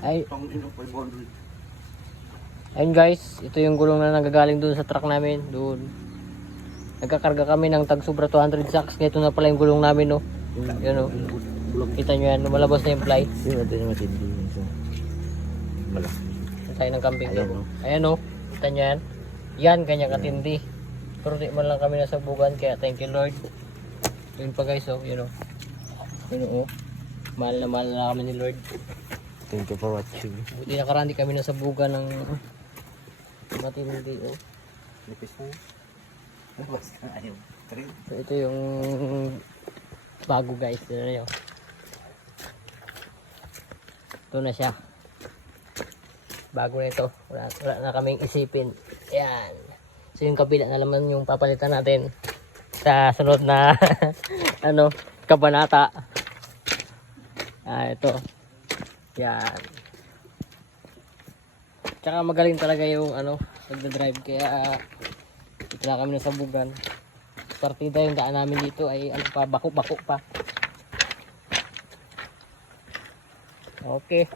Ay, ayun guys, ito yung gulong na nagagaling doon sa truck namin. Doon. Nagkakarga kami ng tag sobra 200 sacks. Ito na pala yung gulong namin, no. Yun, no. Kita nyo yan, lumalabas na yung ply. Yung natin yung matindi. Malaki. Tayo ng kambing. Ayan, no. Ayan, no. Kita nyo yan. Yan, kanya katindi. Pero di man lang kami nasabugan, kaya thank you Lord. Yun pa guys, oh. Yun, oh. Yun, oh. Mahal na kami ni Lord. Thank you for watching. Buti nakaraan di kami nasabugan ng matindi, oh. Lipis na yun. Labas na ayaw. So ito yung bago guys, ito nyo. Ito na siya. Bago na ito. Wala na kaming isipin. Ayan. So yung kabila na naman yung papalitan natin sa sunod na ano, kabanata. Ito. Yan. Tsaka magaling talaga yung ano, nagda-drive, kaya ito na kami nasabugan. Partida yung daan namin dito ay ano pa, bako-bako pa. Okay.